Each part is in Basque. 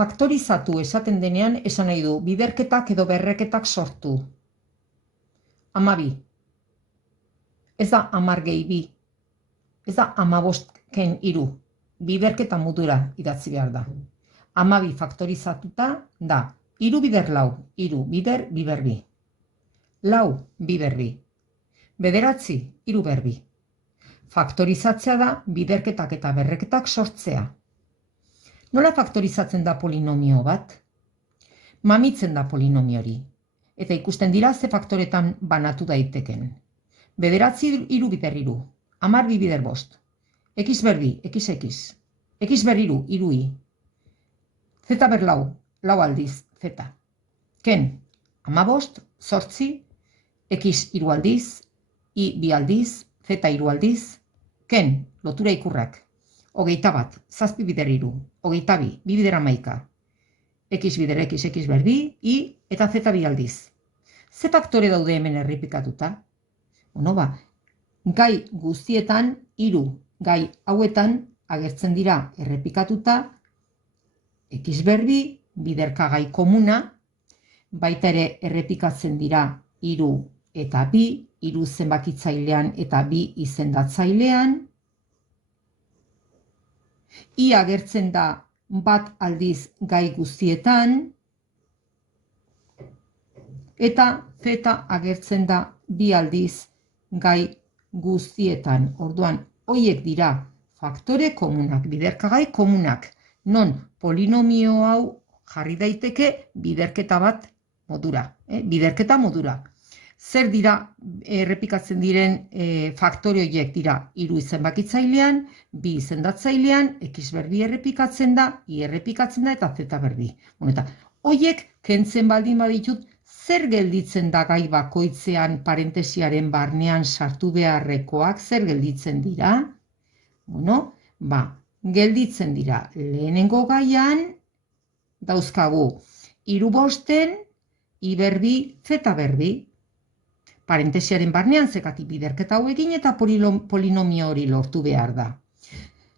faktorizatu esaten denean esan nahi du biderketak edo berreketak sortu. 12. Ez da 10 gehi 2. Ez da 15 ken 3. Biderketa modura idatzi behar da. 12 faktorizatuta da 3 bider 4, 3 bider 2 ber 2. 4 2 ber 2. 9 3 ber 2. Faktorizatzea da biderketak eta berreketak sortzea. Nola faktorizatzen da polinomio bat? Mamitzen da polinomio hori. Eta ikusten dira ze faktoretan banatu daiteken. 9 3 bider 3. 10 2 bider 5. X ber 2, XX. X ber 3, 3i. Z ber 4, 4 aldiz, Z. Ken, 15, 8, X 3 aldiz, Y 2 aldiz, Z 3 aldiz. Ken, lotura ikurrak. 21, 7 bider 3, 22, 2 bider 11. X bider X, X ber 2, Y eta Z 2 aldiz. Ze faktore daude hemen errepikatuta? Gai guztietan 3 gai hauetan agertzen dira errepikatuta X ber 2 biderka gai komuna, baita ere errepikatzen dira 3 eta 2, 3 zenbakitzailean eta 2 izendatzailean. I agertzen da bat aldiz gai guztietan, eta Z agertzen da 2 aldiz gai guztietan. Orduan, horiek dira faktore komunak, biderkagai komunak, non polinomio hau jarri daiteke biderketa bat modura, biderketa modura. Zer dira errepikatzen diren faktore horiek dira 3 zenbakitzailean, 2 izendatzailean, X ber 2 errepikatzen da, Y errepikatzen da eta Z ber 2. Eta horiek kentzen baldin baditut, zer gelditzen da gai bakoitzean parentesiaren barnean sartu beharrekoak, zer gelditzen dira? Gelditzen dira lehenengo gaian, dauzkagu 3 bosten, Y ber 2, Z ber 2. Parentesiaren barnean zekati biderketa hau egin eta polinomio hori lortu behar da.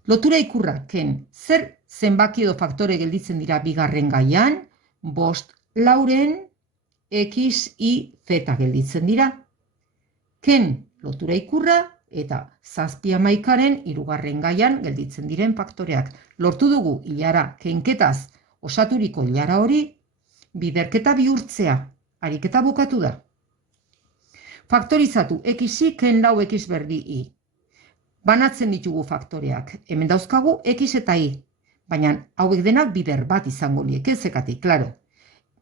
Lotura ikurra, ken, zer zenbaki edo faktore gelditzen dira bigarren gaian, 5 lauren, X, Y, Z gelditzen dira. Ken, lotura ikurra, eta 7 amaikaren 3. gaian gelditzen diren faktoreak. Lortu dugu ilara kenketaz osaturiko ilara hori, biderketa bihurtzea, ariketa bukatu da. Faktorizatu, X-i, ken lau X ber 2 Y. Banatzen ditugu faktoreak. Hemen dauzkagu X eta Y. Baina hauek denak bider bat izango lieke, zekatik, klaro.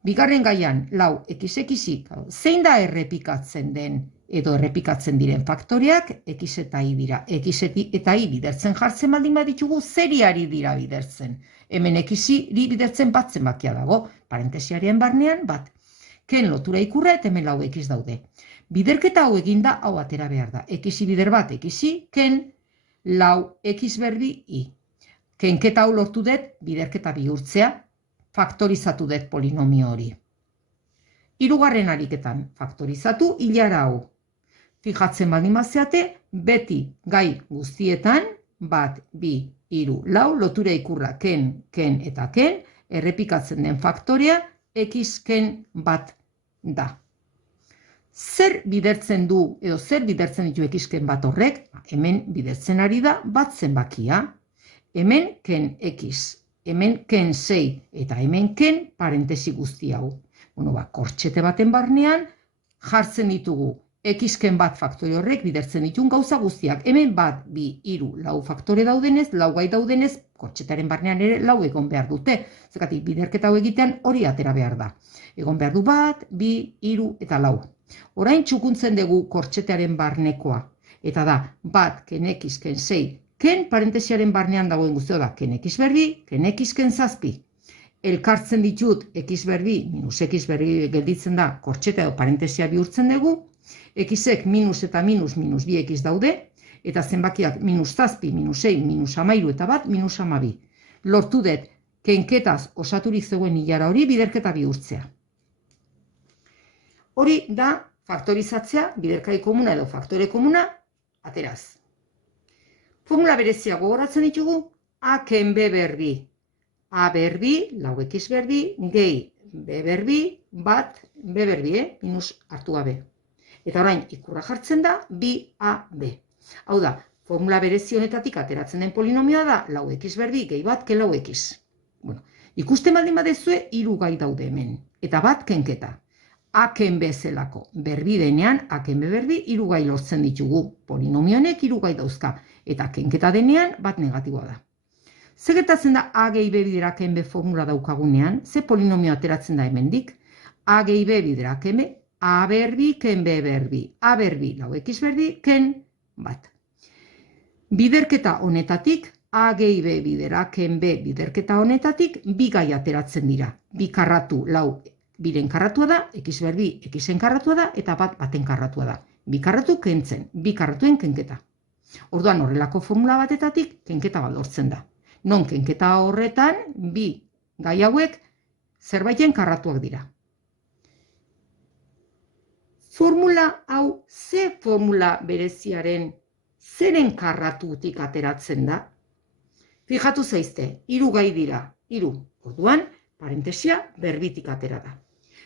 Bigarren gaian, lau XX-i, zein da errepikatzen den edo errepikatzen diren faktoreak, X eta Y dira. X eta Y bidertzen jartzen baldin baditugu, zeriari dira bidertzen. Hemen X-i bidertzen bat zenbakia dago, parentesiaren barnean bat. Ken lotura ikurra eta hemen lau X daude. Biderketa hau eginda hau atera behar da. X bider bat X-i, ken lau X ber 2 Y. Kenketa hau lortu dut biderketa bihurtzea, faktorizatu dut polinomio hori. 3. ariketan faktorizatu ilara hau. Fijatzen baldin bazeate, beti gai guztietan, bat, 2, 3, lau, lotura ikurra ken eta ken, errepikatzen den faktorea, X ken bat da. Zer bidertzen du, edo zer bidertzen ditu X ken bat horrek? Hemen bidertzen ari da bat zenbakia. Hemen ken X, hemen ken 6, eta hemen ken parentesi guzti hau. Kortxete baten barnean jartzen ditugu X ken bat faktore horrek bidertzen ditun gauza guztiak. Hemen bat, 2, 3, lau faktore daudenez, lau gai daudenez, kortxetaren barnean ere lau egon behar dute. Zekatik biderketa hau egitean hori atera behar da. Egon behar du bat, 2, 3 eta lau. Orain txukuntzen dugu kortxetearen barnekoa. Eta da, bat, ken X, ken 6, ken parentesiaren barnean dagoen guztio da, ken X ber 2, ken X, ken 7. Elkartzen ditut X ber 2, minus X ber 2 gelditzen da, kortxeta edo parentesia bihurtzen dugu, X-ek minus eta minus 2X daude, eta zenbakiak minus 7, minus 6, minus 13 eta bat, minus 12. Lortu dut, kenketaz osaturik zegoen ilara hori biderketa bihurtzea. Hori da faktorizatzea, biderkai komuna edo faktore komuna, ateraz. Formula berezia gogoratzen ditugu, A ken B ber 2. A berbi, lau x berbi, gehi b berbi, bat b berbi, minus hartu gabe. Eta orain ikurra jartzen da, bi a b. Hau da, formula berezi honetatik ateratzen den polinomioa da, lau x berbi, gehi bat, ke lau x. Bueno, ikusten baldin badezue, hiru gai daude hemen. Eta bat kenketa. A-ken bezalako berbi denean, a-ken b berbi, hiru gai lortzen ditugu. Polinomionek hiru gai dauzka. Eta kenketa denean, bat negatiboa da. Ze gertatzen da a gehi b bidera ken b formula daukagunean? Ze polinomio ateratzen da hemendik? A gehi b bidera ken b, a berbi, ken b berbi. A berbi, lau x berbi, ken bat. Biderketa honetatik, a gehi b bidera ken b biderketa honetatik, bi gai ateratzen dira. Bi karratu, lau biren karratua da, x berbi, xen karratua da, eta bat baten karratua da. Bi karratu kentzen, bi karratuen kenketa. Orduan horrelako formula batetatik, kenketa bat lortzen da. Non kenketa horretan, bi gai hauek zerbaiten karratuak dira. Formula hau, ze formula bereziaren zeren karratutik ateratzen da? Fijatu zaizte, hiru gai dira, hiru. Orduan, parentesia berbitik atera da.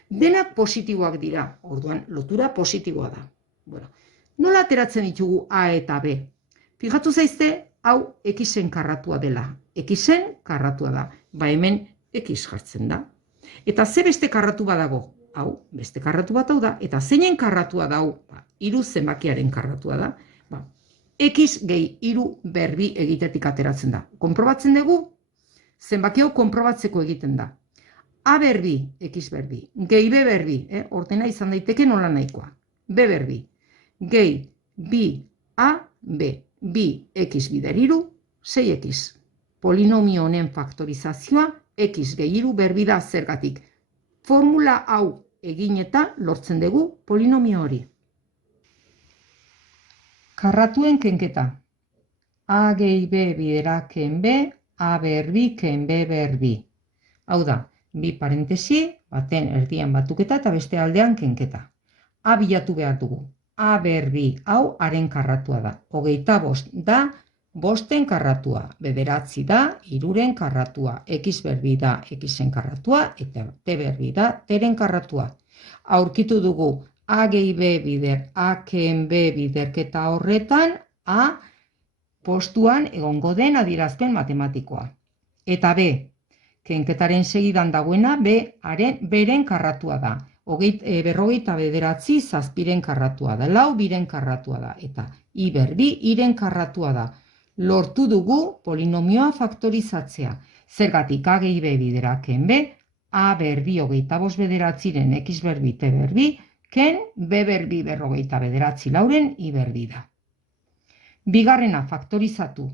Denak positiboak dira, orduan lotura positiboa da. Bueno, nola ateratzen ditugu A eta B? Fijatu zaizte, hau xen karratua dela. Xen karratua da. Ba hemen x jartzen da. Eta ze beste karratu badago? Hau, beste karratu bat hau da. Eta zeinen karratua da hau? Ba, hiru zenbakiaren karratua da. Ba, x gehi hiru berbi egitetik ateratzen da. Konprobatzen dugu, zenbaki hau konprobatzeko egiten da. A berbi, x berbi, gehi b berbi, ordena izan daiteke nola nahikoa. B berbi, gehi bi a b, bi x bider hiru, 6x. Polinomio honen faktorizazioa, x gehi hiru berbi da zergatik. Formula hau egin eta lortzen dugu polinomio hori. Karratuen kenketa. A gehi b bidera ken b, a berbi ken b berbi. Hau da, bi parentesi, baten erdian batuketa eta beste aldean kenketa. A bilatu behar dugu. A berbi, hau haren karratua da. 25 da, bosten karratua. Bederatzi da, hiruren karratua. X berbi da, xen karratua, eta t berbi da, teren karratua. Aurkitu dugu, a gehi b bider, a ken b biderketa horretan, a postuan egongo den adierazpen matematikoa. Eta b, kenketaren segidan dagoena, beren karratua da. 59 zazpiren karratua da. Lau biren karratua da. Eta i berbi iren karratua da. Lortu dugu polinomioa faktorizatzea. Zergatik a gehi b bidera ken b, a berbi 25 bederatziren x berbi t berbi, ken b berbi 59 lauren i berbi da. Bigarrena faktorizatu.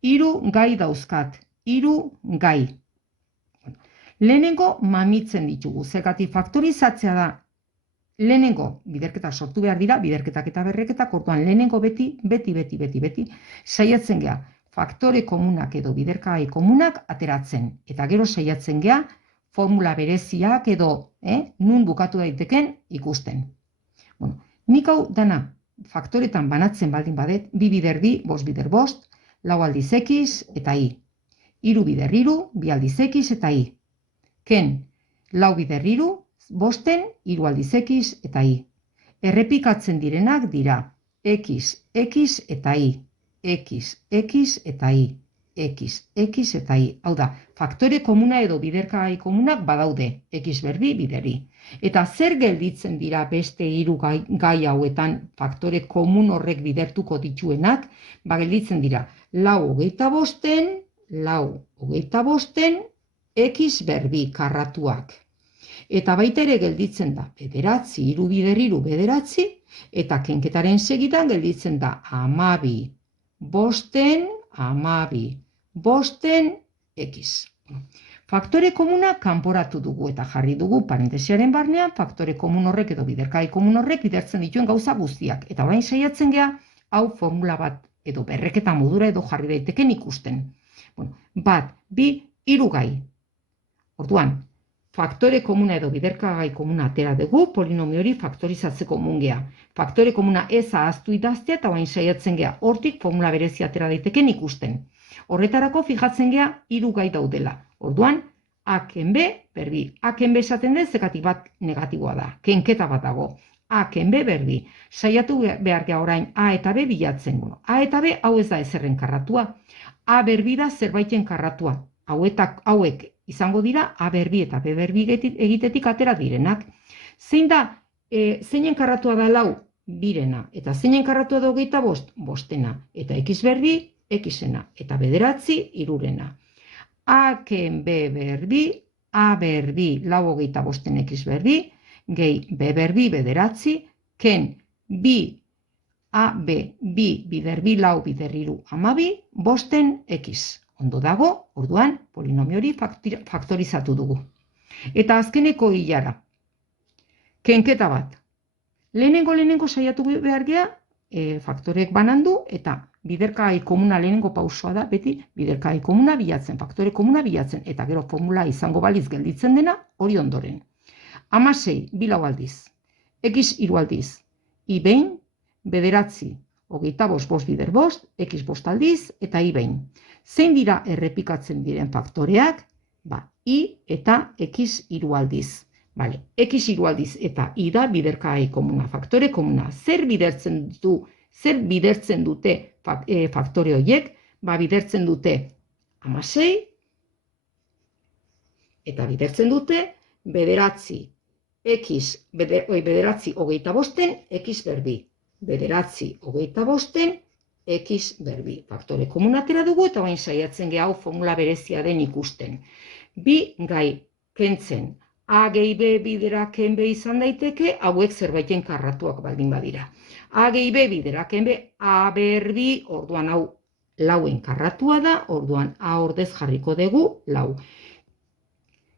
Hiru gai dauzkat. Hiru gai. Lehenengo mamitzen ditugu, zergatik faktorizatzea da, lehenengo biderketa sortu behar dira, biderketak eta berreketak, orduan lehenengo beti, saiatzen geha, faktore komunak edo biderkagai komunak ateratzen, eta gero saiatzen geha, formula bereziak edo, nun bukatu daiteken ikusten. Bueno, nik hau dana, faktoretan banatzen baldin badet, bi bider bi, bost bider bost, lau aldiz x eta i. Hiru bider hiru, bi aldiz x eta i. Ken, lau bider hiru, bosten, hiru aldiz x eta i. Errepikatzen direnak dira x eta i, x eta i, x eta i. Hau da, faktore komuna edo biderkagai komunak badaude, x berbi bideri. Eta zer gelditzen dira beste hiru gai hauetan faktore komun horrek bidertuko dituenak, gelditzen dira lau 25, x berbi karratuak. Eta baita ere gelditzen da bederatzi, hiru bider hiru bederatzi, eta kenketaren segidan gelditzen da 12, bosten, x. Faktore komuna kanporatu dugu eta jarri dugu parentesiaren barnean faktore komun horrek edo biderkai komun horrek bidertzen dituen gauza guztiak. Eta orain saiatzen gea, hau formula bat edo berreketa modura edo jarri daiteken ikusten. Bat, bi, hiru gai. Orduan, faktore komuna edo biderkagai komuna atera dugu, polinomio hori faktorizatzeko mungea. Faktore komuna ez ahaztu idaztea eta orain saiatzen gea, hortik formula berezi atera daiteken ikusten. Horretarako fijatzen gea hiru gai daudela. Orduan, A ken B berbi. A ken B esaten den zekatik bat negatiboa da. Kenketa bat dago. A ken B berbi. Saiatu behar gea orain A eta B bilatzen. Bueno, A eta B hau ez da ezerren karratua. A berbi da zerbaiten karratua. Hauek izango dira A berbi eta B berbi egitetik atera direnak. Zein da, zeinen karratua da lau? Birena. Eta zeinen karratua da 25? Bostena. Eta X berbi, Xena. Eta 9, 3. A ken B berbi, A berbi, lau 25 X berbi, gehi B berbi, 9, ken bi, A, B, bi, bider bi, lau, bider iru, 12, bosten X. Ondo dago, orduan, polinomio hori faktorizatu dugu. Eta azkeneko hilara. Kenketa bat. Lehenengo saiatu behar gea, faktorek banandu, eta biderkai komuna lehenengo pausoa da, beti biderkai komuna bilatzen, faktore komuna bilatzen, eta gero formula izango baliz gelditzen dena, hori ondoren. 16, 2 aldiz, X 3 aldiz, I behin, 9, 25, bost bider bost, X bost aldiz, eta I behin. Zein dira errepikatzen diren faktoreak? I eta X 3 aldiz. Vale, X 3 aldiz eta I da biderkai komuna, faktore komuna. Zer bidertzen dute faktore horiek? Bidertzen dute 16 eta bidertzen dute 9, X, 25, X berbi. 9, 25, X berbi. Faktore komuna atera dugu eta bain saiatzen gehau formula berezia den ikusten. Bi gai kentzen. A gehi B bidera ken B izan daiteke, hauek zerbaiten karratuak baldin badira. A gehi B bidera ken B, A berbi, orduan hau lauen karratua da, orduan A ordez jarriko dugu lau.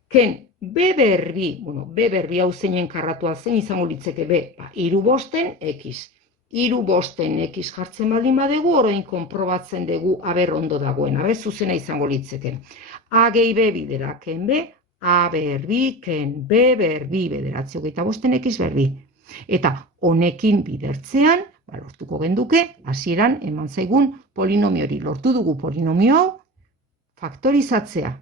Ken B berbi, B berbi hau zeinen karratua zen izango litzeke B, 3 bosten X. 3 bosten X jartzen baldin badegu, orain konprobatzen dugu aber ondo dagoen, aber zuzena izango litzeke. A gehi B bidera ken B, A berbi, ken B berbi, 9, 25 X berbi. Eta honekin bidertzean, lortuko genduke, hasieran eman zaigun polinomio hori. Lortu dugu polinomio hau faktorizatzea.